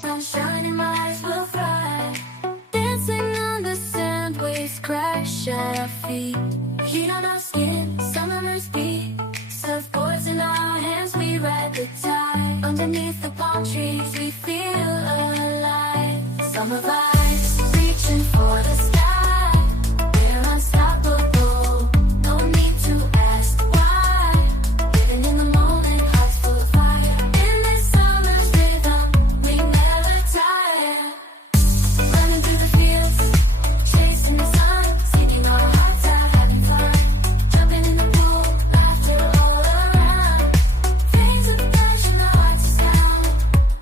Sunshine in my eyes will fly, dancing on the sand, waves crash at our feet. Heat on our skin, summer's beat, surfboards in our hands, we ride the tide. Underneath the palm trees, we feel alive. Summer vibes, reaching for the sky. We're unstoppable, no need to ask why. Living in the moment, hearts full of fire. In this summer's rhythm, we never tire. Running through the fields, chasing the sun, singing our hearts out, having fun. Jumping in the pool, laughter all around. Fades of passion, our hearts are sound.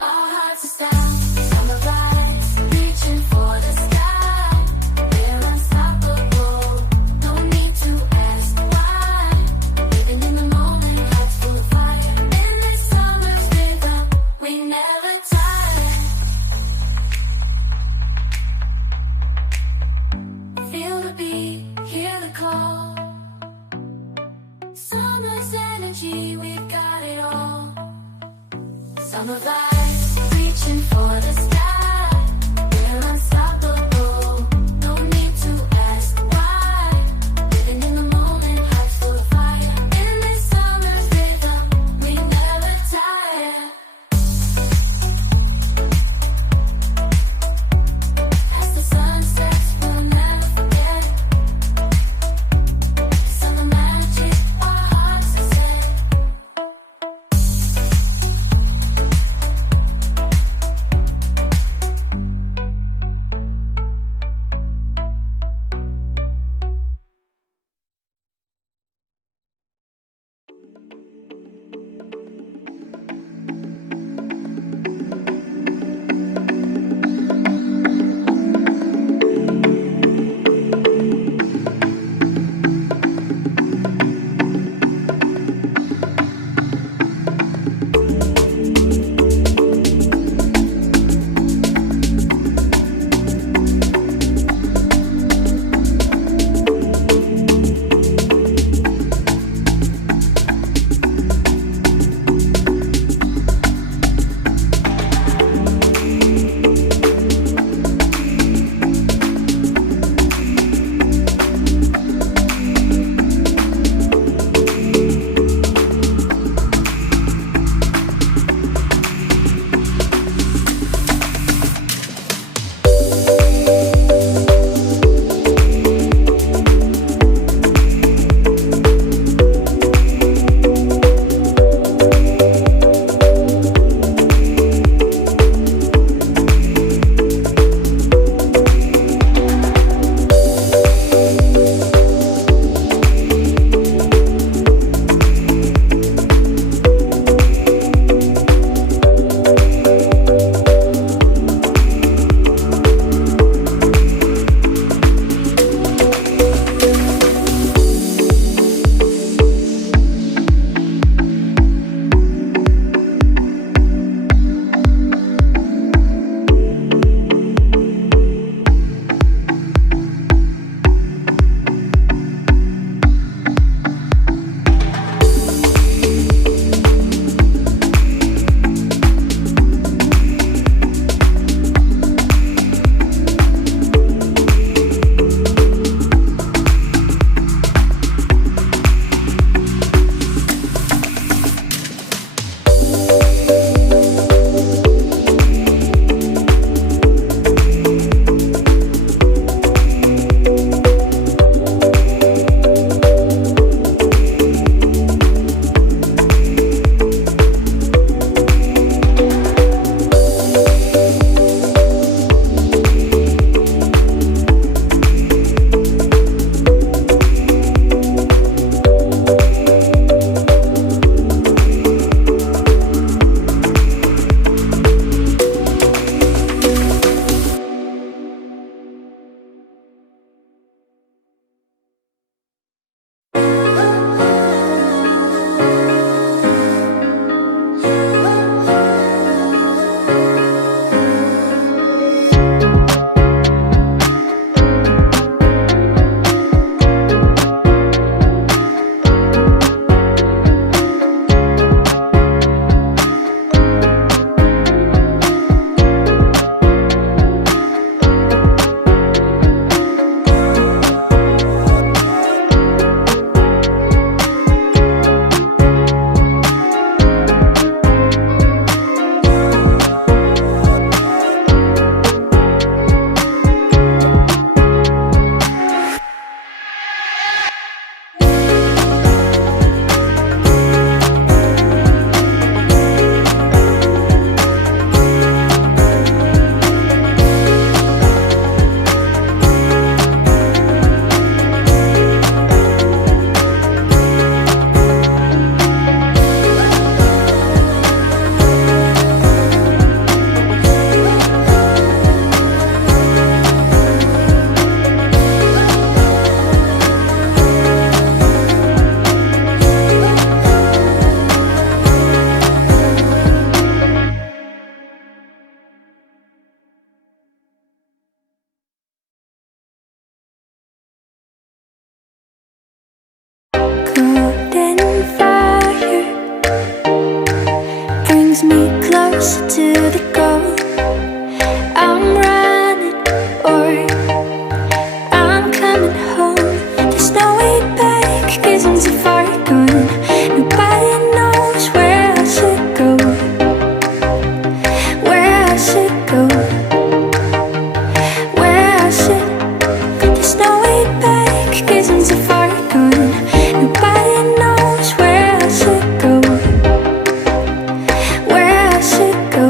Our hearts are sound. Summer vibes, reaching for the sky. We're unstoppable, no need to ask why. Living in the moment, hearts full of fire. In this summer's rhythm, we never tire. Feel the beat, hear the call. Summer's energy, we've got it all. Summer vibes, reaching for closer to the goal. I'm running or I'm coming home. There's no way back, 'cause I'm too far gone. Nobody knows where I should go, where I should go, where I should. There's no way back, 'cause I'm too far gone. Nobody knows where I should go, where I should go,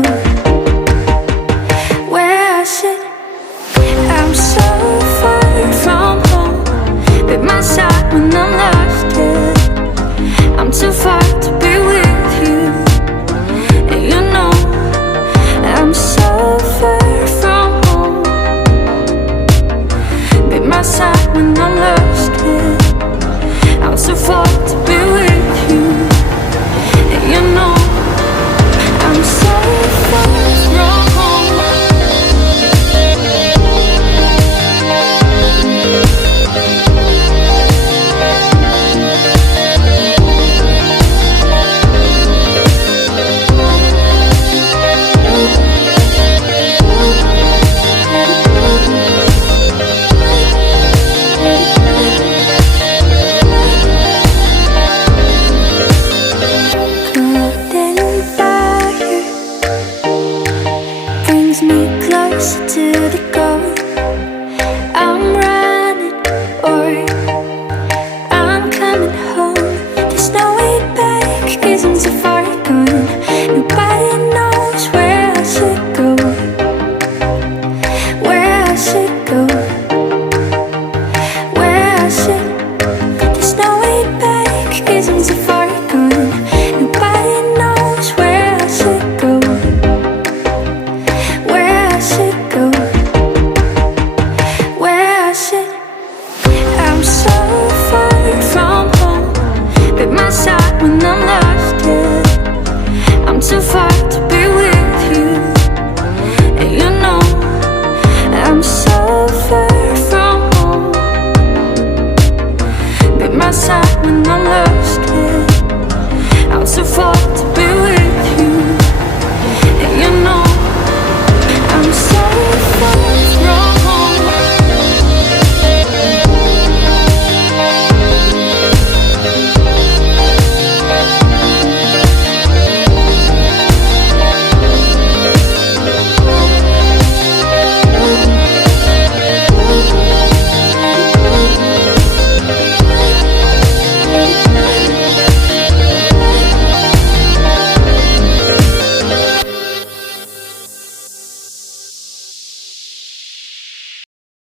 where I should. I'm so far from home, but my side when I'm lost here. I'm too far to be with you, and you know I'm so far from home, but my side when I'm lost here. I'm too far to be with you, and you know I'm so far from home. Golden fire brings me closer to the goal.